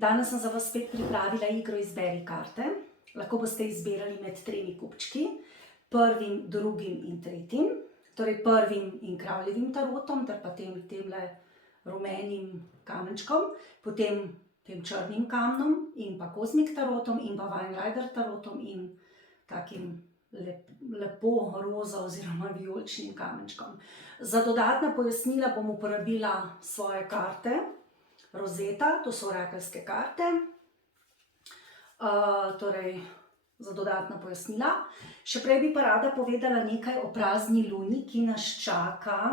Danes sem za vas spet pripravila igro Izberi karte. Lahko boste izbirali med 3 kupčki, prvim, drugim in tretjim. Torej prvim in kravljevim tarotom, ter pa temle rumenim kamenčkom, potem tem črnim kamnom in pa kozmik tarotom in pa Weinreiter tarotom in takim lepo roza oziroma vijoličnim kamenčkom. Za dodatna pojasnila bom uporabila svoje karte Rosetta, to so orakelske karte. Torej, za dodatna pojasnila. Še prej bi pa rada povedala nekaj o prazni luni, ki nas čaka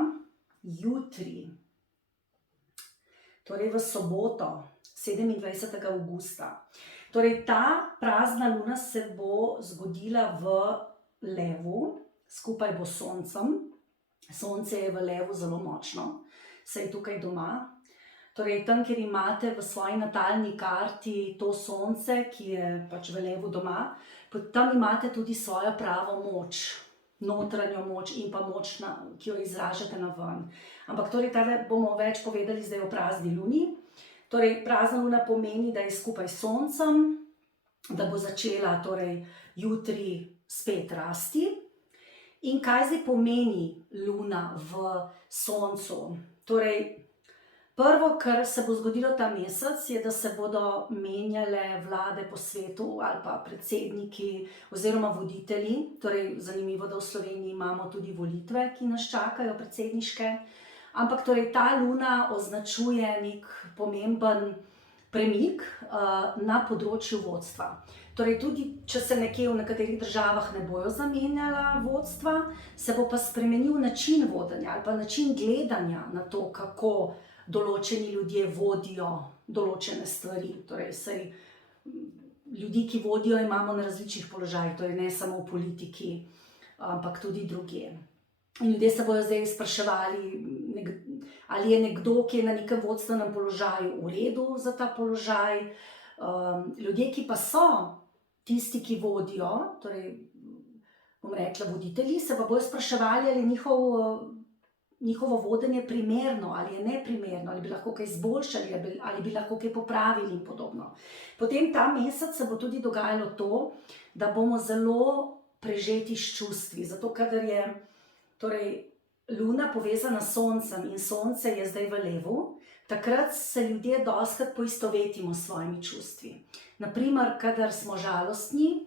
jutri. Torej v soboto, 27. avgusta. Torej ta prazna luna se bo zgodila v Levu, skupaj bo s Soncem. Sonce je v Levu zelo močno, saj je tukaj doma. Torej tam, kjer imate v svoji natalni karti to Sonce, ki je pač v Levu doma, tam imate tudi svojo pravo moč, notranjo moč in pa moč, ki jo izražate na ven. Ampak torej tale bomo več povedali zdaj o prazni luni. Torej prazna luna pomeni, da je skupaj s Soncem, da bo začela torej jutri spet rasti. In kaj zdaj pomeni luna v Soncu? Torej, prvo, kar se bo zgodilo ta mesec, je, da se bodo menjale vlade po svetu ali pa predsedniki oziroma voditelji. Torej, zanimivo, da v Sloveniji imamo tudi volitve, ki nas čakajo, predsedniške. Ampak torej ta luna označuje nek pomemben premik na področju vodstva. Torej tudi, če se nekje v nekaterih državah ne bojo zamenjala vodstva, se bo pa spremenil način vodenja ali pa način gledanja na to, kako določeni ljudje vodijo določene stvari. Torej, ljudi, ki vodijo, imamo na različnih položajih, torej ne samo v politiki, ampak tudi drugje. In ljudje se bojo zdaj spraševali, ali je nekdo, ki je na nekem vodstvenem položaju, v redu za ta položaj. Ljudje, ki pa so tisti, ki vodijo, torej bom rekla voditelji, se pa bojo spraševali, ali je njihovo vodenje primerno ali je neprimerno, ali bi lahko kaj izboljšali, ali bi lahko kaj popravili in podobno. Potem ta mesec se bo tudi dogajalo to, da bomo zelo prežeti s čustvi, zato kadar je torej luna povezana s Soncem in Sonce je zdaj v Levu, takrat se ljudje dostikrat poistovetimo s svojimi čustvi. Naprimer, kadar smo žalostni,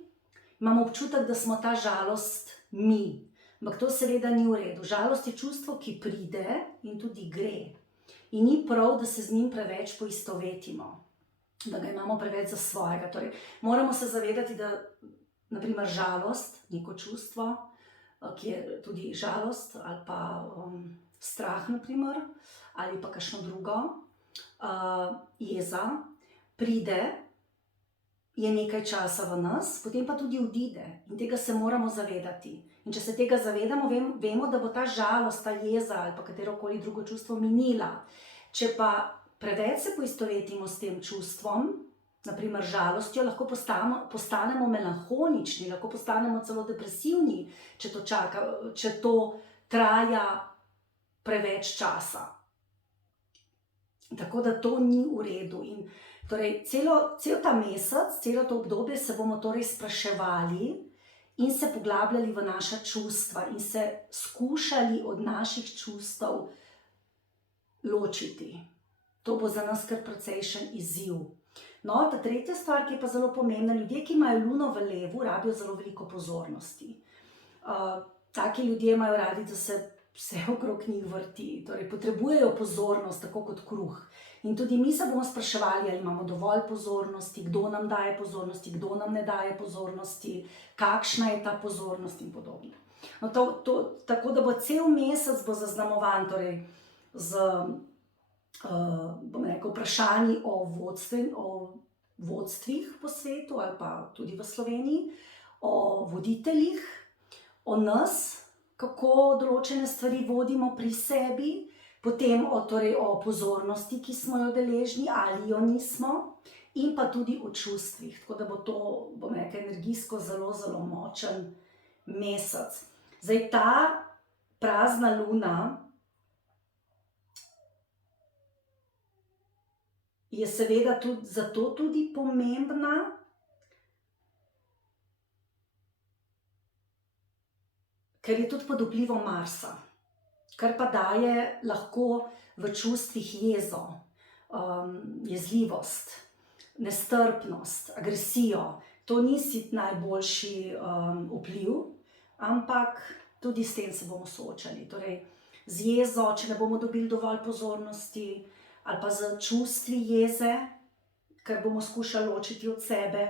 imamo občutek, da smo ta žalost mi. Ampak to seveda ni v redu. Žalost je čustvo, ki pride in tudi gre. In ni prav, da se z njim preveč poistovetimo, da ga imamo preveč za svojega. Torej, moramo se zavedati, da naprimer žalost, neko čustvo, ki je tudi žalost ali pa strah, naprimer, ali pa kakšno drugo, jeza, pride, je nekaj časa v nas, potem pa tudi odide in tega se moramo zavedati. In če se tega zavedamo, vemo, da bo ta žalost, ta jeza ali pa katerokoli drugo čustvo minila. Če pa preveč se poistovetimo s tem čustvom, naprimer žalostjo, lahko postanemo melanholični, lahko postanemo celo depresivni, če to traja preveč časa. Tako da to ni v redu. In torej, cel ta mesec, celo to obdobje se bomo torej spraševali in se poglabljali v naša čustva in se skušali od naših čustev ločiti. To bo za nas kar precejšen izziv. No, ta tretja stvar, ki je pa zelo pomembna, ljudje, ki imajo luno v Levu, rabijo zelo veliko pozornosti. Taki ljudje imajo radi, da se vse okrog njih vrti, torej potrebujejo pozornost, tako kot kruh. In tudi mi se bomo spraševali, ali imamo dovolj pozornosti, kdo nam daje pozornosti, kdo nam ne daje pozornosti, kakšna je ta pozornost in podobno. No, tako da bo cel mesec bo zaznamovan torej z bom rekel, vprašanji o vodstvih po svetu ali pa tudi v Sloveniji, o voditeljih, o nas, kako določene stvari vodimo pri sebi, potem o pozornosti, ki smo jo deležni ali jo nismo, in pa tudi o čustvih. Tako da bo to, bom rekla, energijsko zelo, zelo močen mesec. Zdaj ta prazna luna je seveda tudi zato tudi pomembna, ker je tudi pod vplivom Marsa, kar pa daje lahko v čustvih jezo, jezljivost, nestrpnost, agresijo. To nisi najboljši vpliv, ampak tudi s tem se bomo soočali. Torej, z jezo, če ne bomo dobili dovolj pozornosti, ali pa z čustvi jeze, ker bomo skušali ločiti od sebe,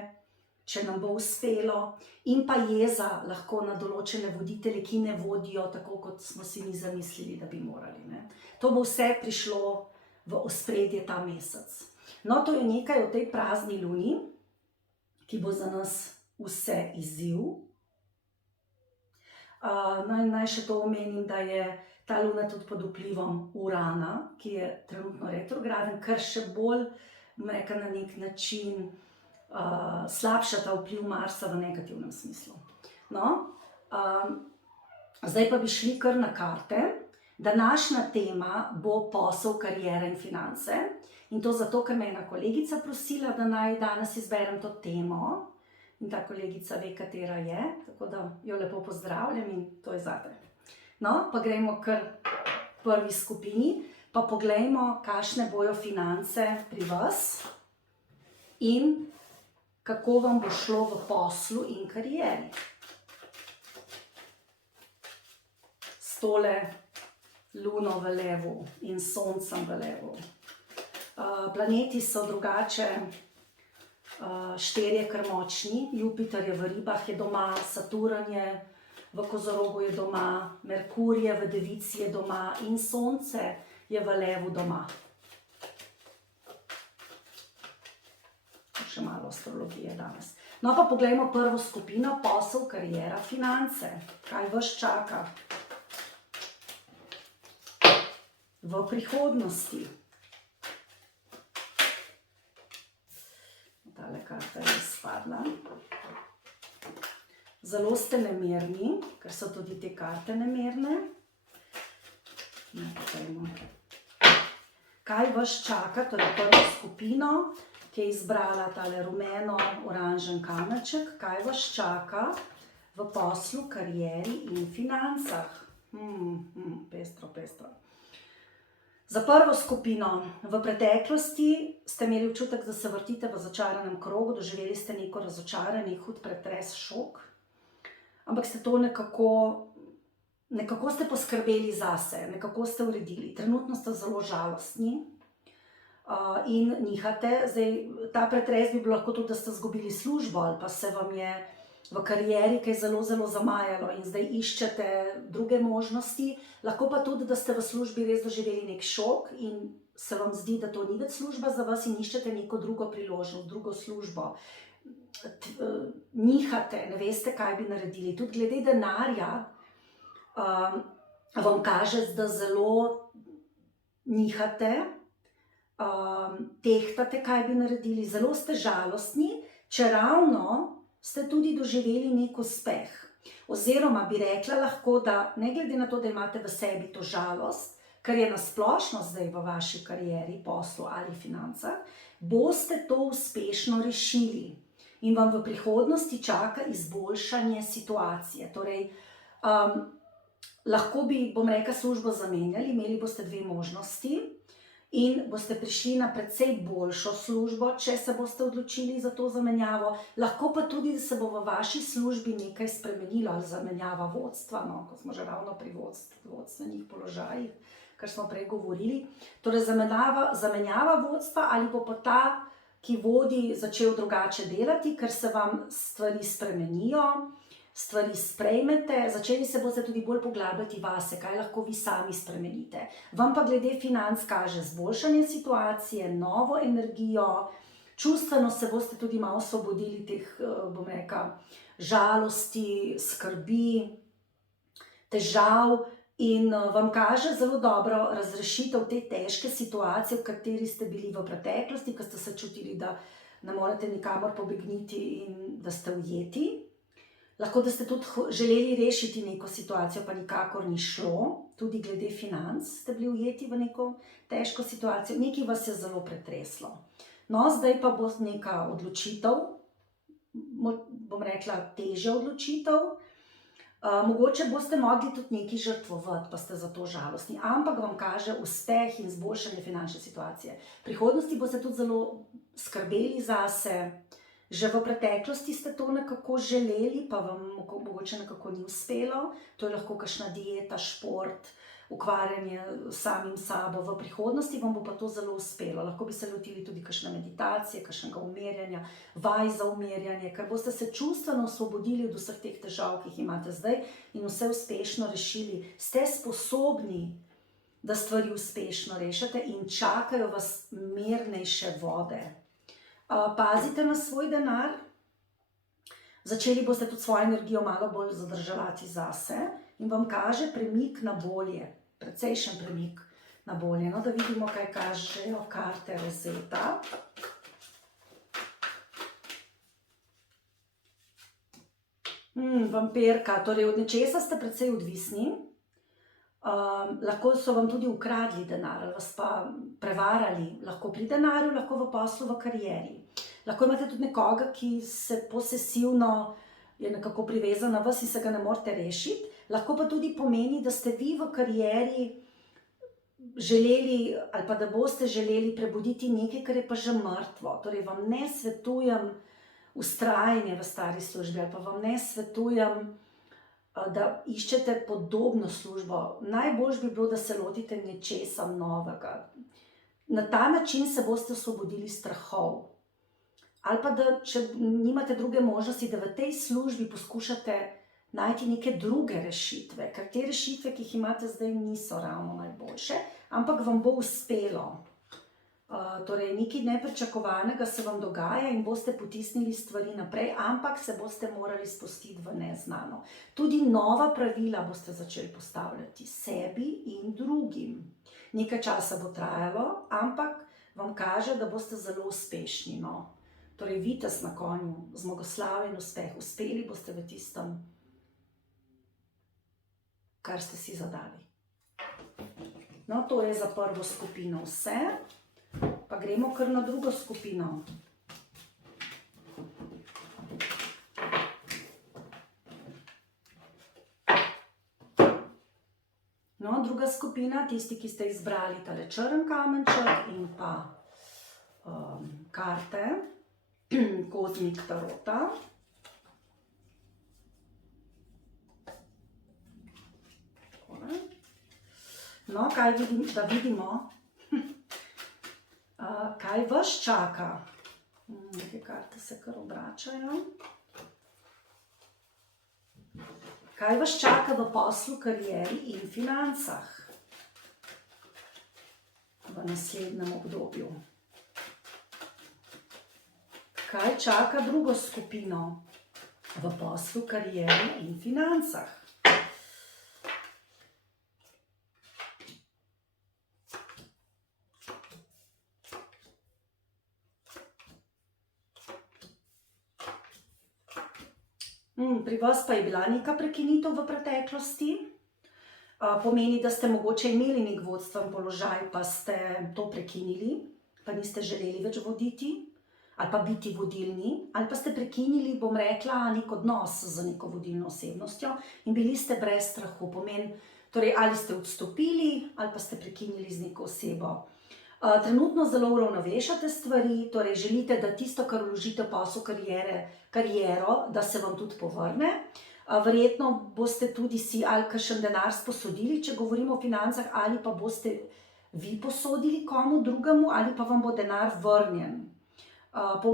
če nam bo uspelo, in pa jeza lahko na določene voditelje, ki ne vodijo tako, kot smo si mi zamislili, da bi morali. Ne? To bo vse prišlo v ospredje ta mesec. No, to je nekaj o tej prazni luni, ki bo za nas vse izziv. Naj še to omenim, da je ta luna tudi pod vplivom Urana, ki je trenutno retrograden, kar še bolj, na nek način slabša ta vpliv Marsa v negativnem smislu. No, zdaj pa bi šli kar na karte. Današnja tema bo posel, kariera in finance. In to zato, ker me je ena kolegica prosila, da naj danes izberem to temo. In ta kolegica ve, katera je, tako da jo lepo pozdravljam in to je zate. No, pa gremo kar prvi skupini, pa poglejmo, kakšne bojo finance pri vas in kako vam bo šlo v poslu in karieri. S tole luno v levu in soncem v levu. Planeti so drugače, štirje kar močni, Jupiter je v ribah, je doma, Saturn je v kozorogu, je doma, Merkur je v devici, je doma in sonce je v levu doma. Še malo astrologije danes. No pa poglejmo prvo skupino, posel, kariera, finance. Kaj vas čaka v prihodnosti? Tale karta je izpadla. Zelo ste nemirni, ker so tudi te karte nemerne. Kaj vas čaka, to je prvo skupino, ki je izbrala tale rumeno-oranžen kamenček, kaj vas čaka v poslu, karieri in financah. Pestro. Za prvo skupino, v preteklosti ste imeli občutek, da se vrtite v začaranem krogu, doživeli ste neko razočaranje, hud pretres, šok, ampak ste to nekako ste poskrbeli zase, nekako ste uredili. Trenutno ste zelo žalostni in nihate. Zdaj, ta pretres bi bil lahko tudi, da ste izgubili službo ali pa se vam je v karieri kaj zelo zamajalo in zdaj iščete druge možnosti. Lahko pa tudi, da ste v službi res doživeli nek šok in se vam zdi, da to ni več služba za vas in iščete neko drugo priložnost, drugo službo. Nihate, ne veste, kaj bi naredili. Tudi glede denarja vam kaže, da zelo nihate, tehtate, kaj bi naredili. Zelo ste žalostni, čeravno ste tudi doživeli nek uspeh. Oziroma bi rekla lahko, da ne glede na to, da imate v sebi to žalost, kar je nasplošno zdaj v vaši karieri, poslu ali financah, boste to uspešno rešili in vam v prihodnosti čaka izboljšanje situacije. Torej, lahko bi, bom rekla, službo zamenjali, imeli boste dve možnosti in boste prišli na precej boljšo službo, če se boste odločili za to zamenjavo. Lahko pa tudi, da se bo v vaši službi nekaj spremenilo, ali zamenjava vodstva, no, ko smo že ravno pri vodstvenih položajih, kar smo prej govorili. Torej, zamenjava vodstva ali bo pa ta, ki vodi, začel drugače delati, ker se vam stvari spremenijo, stvari sprejmete, začeli se boste tudi bolj poglabljati vase, kaj lahko vi sami spremenite. Vam pa glede financ kaže zboljšanje situacije, novo energijo, čustveno se boste tudi malo osvobodili teh, bom rekla, žalosti, skrbi, težav in vam kaže zelo dobro razrešitev te težke situacije, v kateri ste bili v preteklosti, ko ste se čutili, da ne morete nikamor pobegniti in da ste ujeti. Lahko, da ste tudi želeli rešiti neko situacijo, pa nikakor ni šlo. Tudi glede financ ste bili ujeti v neko težko situacijo. Nekaj vas je zelo pretreslo. No, zdaj pa bo neka odločitev, bom rekla, težja odločitev. Mogoče boste mogli tudi nekaj žrtvovati, pa ste zato žalostni, ampak vam kaže uspeh in izboljšanje finančne situacije. V prihodnosti boste tudi zelo skrbeli zase, že v preteklosti ste to nekako želeli, pa vam mogoče nekako ni uspelo. To je lahko kakšna dieta, šport, ukvarjanje samim sabo. V prihodnosti vam bo pa to zelo uspelo. Lahko bi se lotili tudi kakšne meditacije, kakšnega umirjanja, vaj za umirjanje, ker boste se čustveno osvobodili od vseh teh težav, ki jih imate zdaj in vse uspešno rešili. Ste sposobni, da stvari uspešno rešite in čakajo vas mirnejše vode. Pazite na svoj denar. Začeli boste tudi svojo energijo malo bolj zadrževati zase in vam kaže premik na bolje. Precejšen premik na bolje. No, da vidimo, kaj kažejo karte Rosetta. Vampirka, torej od nečesa ste precej odvisni. Lahko so vam tudi ukradli denar ali vas pa prevarali. Lahko pri denarju, lahko v poslu, v karieri. Lahko imate tudi nekoga, ki se posesivno je nekako privezan na vas in se ga ne morete rešiti. Lahko pa tudi pomeni, da ste vi v karieri želeli ali pa da boste želeli prebuditi nekaj, kar je pa že mrtvo. Torej vam ne svetujem vztrajanje v stari službi ali pa vam ne svetujem, da iščete podobno službo. Najboljše bi bilo, da se lotite nečesa novega. Na ta način se boste osvobodili strahov. Ali pa da, če nimate druge možnosti, da v tej službi poskušate najti neke druge rešitve, ker te rešitve, ki jih imate zdaj, niso ravno najboljše, ampak vam bo uspelo. Torej, nekaj nepričakovanega se vam dogaja in boste potisnili stvari naprej, ampak se boste morali spustiti v neznano. Tudi nova pravila boste začeli postavljati sebi in drugim. Nekaj časa bo trajalo, ampak vam kaže, da boste zelo uspešni. No. Torej, vitez na konju, zmagoslavje in uspeh. Uspeli boste v tistem, kar ste si zadali. No, to je za prvo skupino vse. Pa gremo kar na drugo skupino. No, druga skupina, tisti, ki ste izbrali tale črn kamenček in pa karte, kozmik tarota. No, kaj vidim, da vidimo, kaj vas čaka. Neke karte se kar obračajo. Kaj vas čaka v poslu, karieri in financah v naslednjem obdobju? Kaj čaka drugo skupino v poslu, karieri in financah? Pri vas pa je bila neka prekinitev v preteklosti. Pomeni, da ste mogoče imeli nek vodstven položaj, pa ste to prekinili, pa niste želeli več voditi, ali pa biti vodilni, ali pa ste prekinili, bom rekla, nek odnos z neko vodilno osebnostjo in bili ste brez strahu. Pomeni, torej, ali ste odstopili, ali pa ste prekinili z neko osebo. Trenutno zelo uravnovešate stvari, torej želite, da tisto, kar vložite v posel kariero, da se vam tudi povrne. Verjetno boste tudi si ali kakšen denar sposodili, če govorimo o financah, ali pa boste vi posodili komu drugemu, ali pa vam bo denar vrnjen.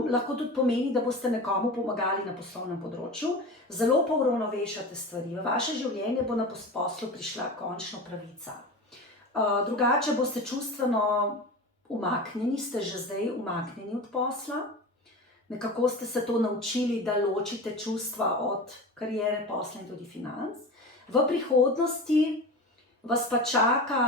Lahko tudi pomeni, da boste nekomu pomagali na poslovnem področju. Zelo pa uravnovešate stvari. V vaše življenje bo na poslu prišla končno pravica. Drugače boste čustveno umaknjeni, ste že zdaj umaknjeni od posla. Nekako ste se to naučili, da ločite čustva od kariere, posla in tudi financ. V prihodnosti vas pa čaka,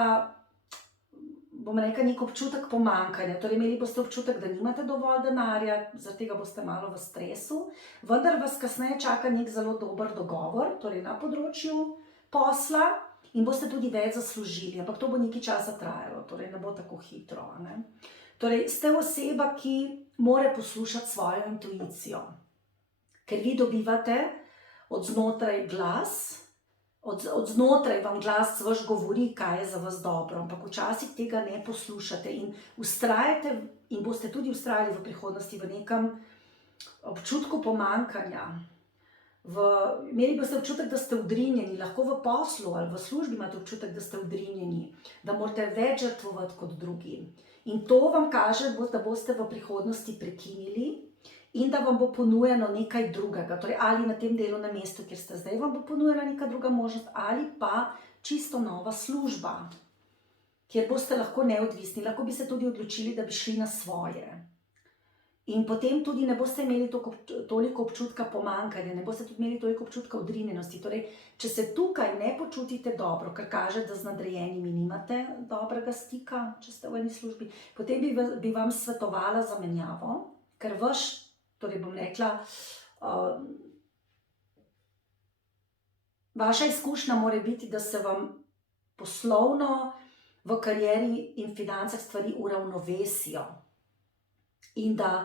bom rekla, nek občutek pomanjkanja. Torej, imeli boste občutek, da nimate dovolj denarja, zaradi tega boste malo v stresu, vendar vas kasneje čaka nek zelo dober dogovor, torej na področju posla, in boste tudi več zaslužili, ampak to bo nekaj časa trajalo, torej ne bo tako hitro. Torej, ste oseba, ki mora poslušati svojo intuicijo, ker vi dobivate od znotraj glas, od znotraj vam glas vaš govori, kaj je za vas dobro, ampak včasih tega ne poslušate in vztrajate in boste tudi vztrajali v prihodnosti v nekem občutku pomanjkanja. Imeli boste občutek, da ste udrinjeni, lahko v poslu ali v službi imate občutek, da ste udrinjeni, da morate več žrtvovati kot drugi. In to vam kaže, da boste v prihodnosti prekinili in da vam bo ponujeno nekaj drugega. Torej, ali na tem delovnem mestu, kjer ste zdaj, vam bo ponujena neka druga možnost, ali pa čisto nova služba, kjer boste lahko neodvisni. Lahko bi se tudi odločili, da bi šli na svoje. In potem tudi ne boste imeli toliko občutka pomanjkanja, ne boste tudi imeli toliko občutka odrinjenosti. Torej, če se tukaj ne počutite dobro, ker kaže, da z nadrejenimi nimate dobrega stika, če ste v eni službi, potem bi vam svetovala zamenjavo, ker torej bom rekla, vaša izkušnja mora biti, da se vam poslovno v karieri in financah stvari uravnovesijo in da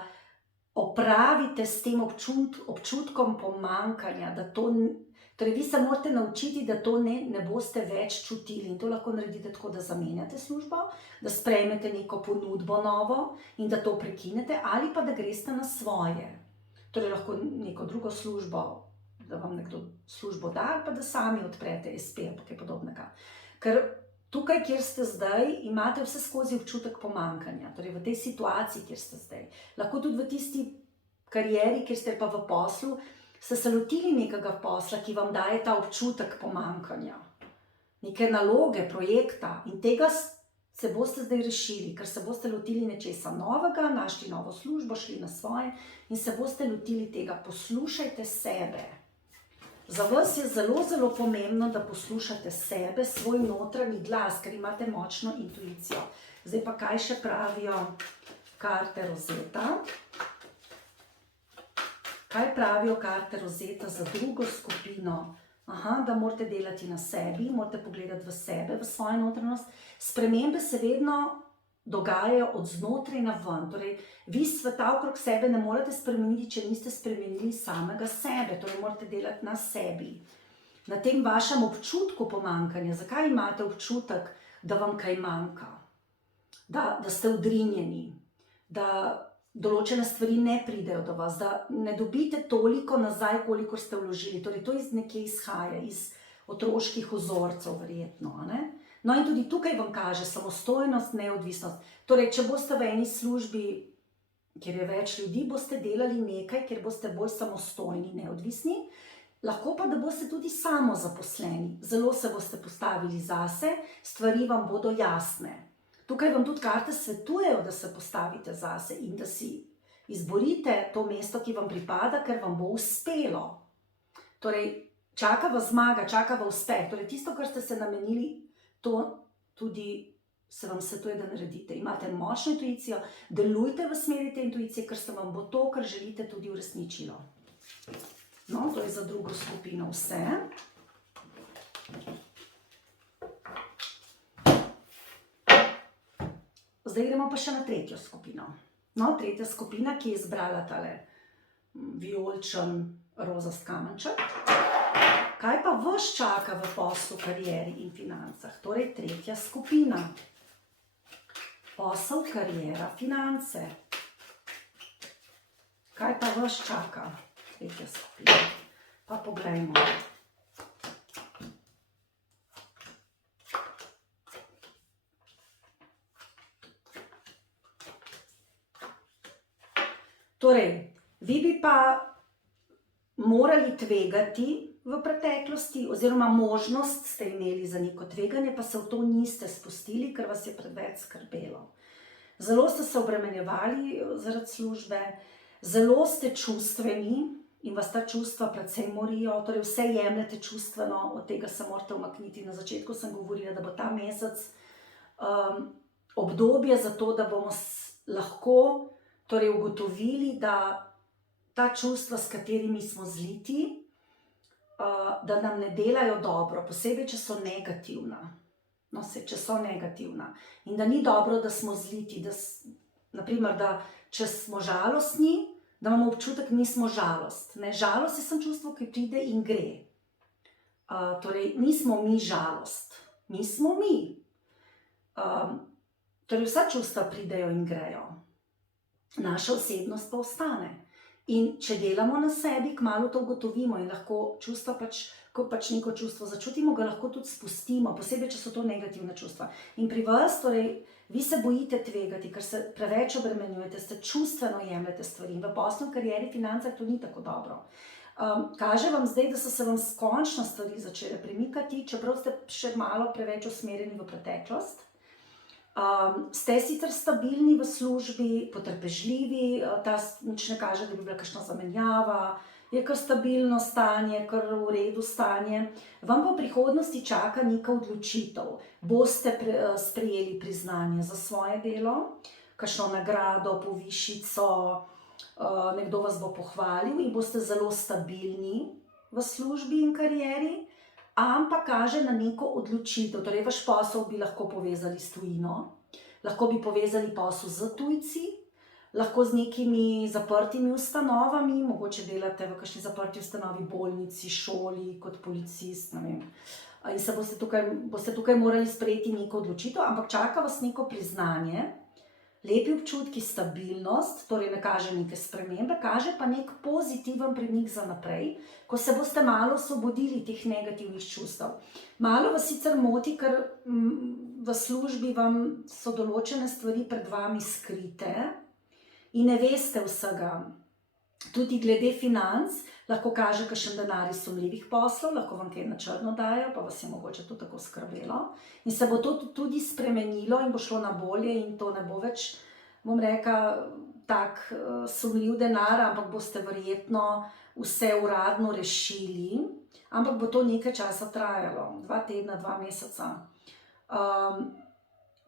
opravite s tem občutkom pomanjkanja, torej vi se morate naučiti, da to ne boste več čutili in to lahko naredite tako, da zamenjate službo, da sprejmete neko ponudbo novo in da to prekinete ali pa da greste na svoje. Torej lahko neko drugo službo, da vam nekdo službo da ali pa da sami odprete SP ali kaj podobnega. Ker tukaj, kjer ste zdaj, imate vse skozi občutek pomanjkanja, torej v tej situaciji, kjer ste zdaj. Lahko tudi v tisti karieri, kjer ste pa v poslu, ste se lotili nekega posla, ki vam daje ta občutek pomanjkanja. Neke naloge, projekta in tega se boste zdaj rešili, ker se boste lotili nečesa novega, našli novo službo, šli na svoje in se boste lotili tega. Poslušajte sebe. Za vas je zelo, zelo pomembno, da poslušate sebe, svoj notranji glas, ker imate močno intuicijo. Zdaj pa kaj še pravijo karte Rozeta? Kaj pravijo karte Rozeta za drugo skupino? Da morate delati na sebi, morate pogledati v sebe, v svojo notranjost. Spremembe se vedno dogajajo od znotraj na ven. Torej, vi sveta okrog sebe ne morete spremeniti, če niste spremenili samega sebe. Torej, morate delati na sebi. Na tem vašem občutku pomanjkanja. Zakaj imate občutek, da vam kaj manjka? Da ste udrinjeni, da določene stvari ne pridejo do vas, da ne dobite toliko nazaj, koliko ste vložili. Torej, to nekje izhaja, iz otroških vzorcev verjetno. No in tudi tukaj vam kaže samostojnost, neodvisnost. Torej, če boste v eni službi, kjer je več ljudi, boste delali nekaj, kjer boste bolj samostojni, neodvisni. Lahko pa, da boste tudi samozaposleni. Zelo se boste postavili zase, stvari vam bodo jasne. Tukaj vam tudi karte svetujejo, da se postavite zase in da si izborite to mesto, ki vam pripada, ker vam bo uspelo. Torej, čaka vas zmaga, čaka vas uspeh. Torej, tisto, kar ste se namenili, to tudi se vam svetuje, da naredite. Imate močno intuicijo, delujte v smeri te intuicije, ker se vam bo to, kar želite, tudi uresničilo. No, to je za drugo skupino vse. Zdaj gremo pa še na tretjo skupino. No, tretja skupina, ki je izbrala tale vijoličen rozast kamenček. Kaj pa vas čaka v poslu, karieri in financah? Torej, tretja skupina. Posel, kariera, finance. Kaj pa vas čaka? Tretja skupina. Pa poglejmo. Torej, vi bi pa morali tvegati v preteklosti, oziroma možnost ste imeli za neko tveganje, pa se v to niste spustili, ker vas je preveč skrbelo. Zelo ste se obremenjevali zaradi službe, zelo ste čustveni in vas ta čustva predvsem morijo, torej vse jemljete čustveno, od tega se morate umakniti. Na začetku sem govorila, da bo ta mesec obdobje za to, da bomo lahko torej ugotovili, da ta čustva, s katerimi smo zliti, da nam ne delajo dobro, posebej, če so negativna. No, če so negativna. In da ni dobro, da smo zliti, naprimer, da če smo žalostni, da imamo občutek, mi smo žalost. Ne? Žalost je samo čustvo, ki pride in gre. Torej, nismo mi žalost, mi smo mi. Torej, vsa čustva pridejo in grejo. Naša osebnost pa ostane. In če delamo na sebi, kmalu to ugotovimo in lahko čustva ko neko čustvo začutimo, ga lahko tudi spustimo, posebej, če so to negativna čustva. In pri vas, torej, vi se bojite tvegati, ker se preveč obremenjujete, ste čustveno jemljete stvari. In v poslu, karieri, financah to ni tako dobro. Kaže vam zdaj, da so se vam končno stvari začele premikati, čeprav ste še malo preveč usmerjeni v preteklost. Ste sicer stabilni v službi, potrpežljivi, nič ne kaže, da bi bila kakšna zamenjava, je kar stabilno stanje, kar v redu stanje. Vam pa v prihodnosti čaka neka odločitev. Boste sprejeli priznanje za svoje delo, kakšno nagrado, povišico, nekdo vas bo pohvalil in boste zelo stabilni v službi in karieri, ampak kaže na neko odločitev. Torej, vaš posel bi lahko povezali s tujino, lahko bi povezali posel z tujci, lahko z nekimi zaprtimi ustanovami, mogoče delate v kakšni zaprti ustanovi, bolnici, šoli, kot policist, ne vem. In se boste tukaj morali sprejeti neko odločitev, ampak čaka vas neko priznanje, lepi občutki, stabilnost, torej ne kaže neke spremembe, kaže pa nek pozitiven premik za naprej, ko se boste malo osvobodili teh negativnih čustev. Malo vas sicer moti, ker v službi vam so določene stvari pred vami skrite in ne veste vsega. Tudi glede financ lahko kaže kakšen denar iz sumljivih poslov, lahko vam kaj na črno dajo, pa vas je mogoče to tako skrbelo. In se bo to tudi spremenilo in bo šlo na bolje in to ne bo več, bom rekla, tak sumljiv denar, ampak boste verjetno vse uradno rešili, ampak bo to nekaj časa trajalo, 2 tedna, 2 meseca.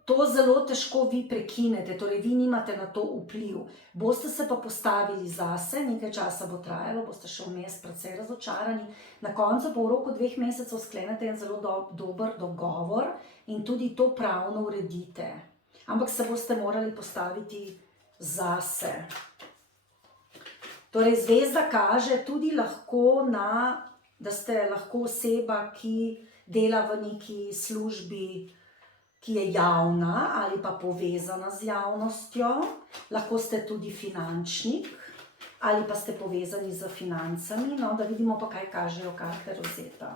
To zelo težko vi prekinete, torej vi nimate na to vpliv. Boste se pa postavili zase, nekaj časa bo trajalo, boste še vmes precej razočarani. Na koncu pa v roku 2 mesecev sklenete en zelo dober dogovor in tudi to pravno uredite. Ampak se boste morali postaviti zase. Torej, zvezda kaže tudi lahko da ste lahko oseba, ki dela v neki službi, ki je javna ali pa povezana z javnostjo, lahko ste tudi finančnik ali pa ste povezani z financami, no, da vidimo pa, kaj kažejo karte rozeta.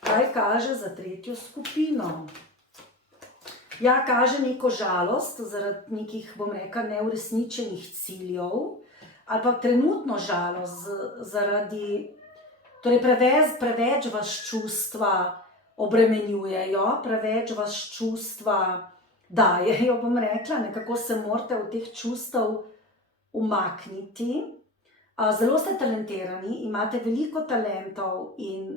Kaj kaže za tretjo skupino? Ja, kaže neko žalost zaradi nekih, bom rekla, neuresničenih ciljev ali pa trenutno žalost zaradi, torej preveč vas čustva obremenjujejo, preveč vas čustva dajejo, bom rekla, nekako se morate od teh čustev umakniti. Zelo ste talentirani, imate veliko talentov in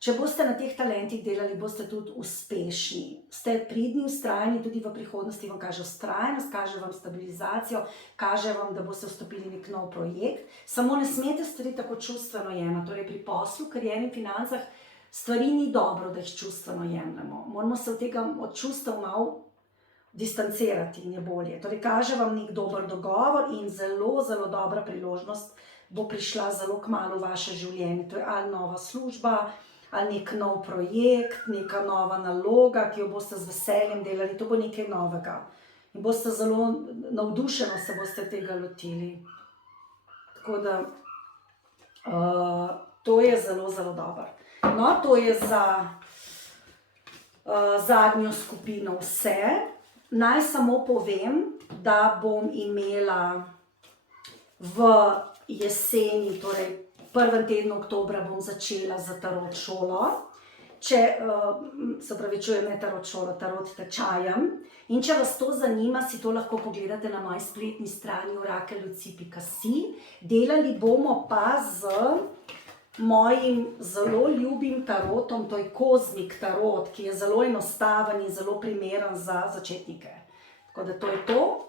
če boste na teh talentih delali, boste tudi uspešni. Ste pridni, vztrajni, tudi v prihodnosti vam kaže vztrajnost, kaže vam stabilizacijo, kaže vam, da boste vstopili v nek nov projekt. Samo ne smete stvari tako čustveno jemati, torej pri poslu, karieri in financah stvari ni dobro, da jih čustveno jemljemo. Moramo se od čustev malo distancirati in je bolje. Torej, kaže vam nek dober dogovor in zelo, zelo dobra priložnost bo prišla zelo kmalu v vaše življenje. To je ali nova služba, ali nek nov projekt, neka nova naloga, ki jo boste z veseljem delali. To bo nekaj novega. In boste zelo navdušeno se boste tega lotili. Tako da, to je zelo, zelo dobro. No, to je za zadnjo skupino vse. Naj samo povem, da bom imela v jeseni, torej v prvem tednu oktobra bom začela za tarot šolo. Se opravičujem, ne tarot šolo, tarot tečajem. In če vas to zanima, si to lahko pogledate na moji spletni strani orakelluci.si. Delali bomo pa z mojim zelo ljubim tarotom, to je kozmik tarot, ki je zelo enostaven in zelo primeren za začetnike. Tako da to je to.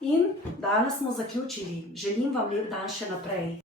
In danes smo zaključili. Želim vam lep dan še naprej.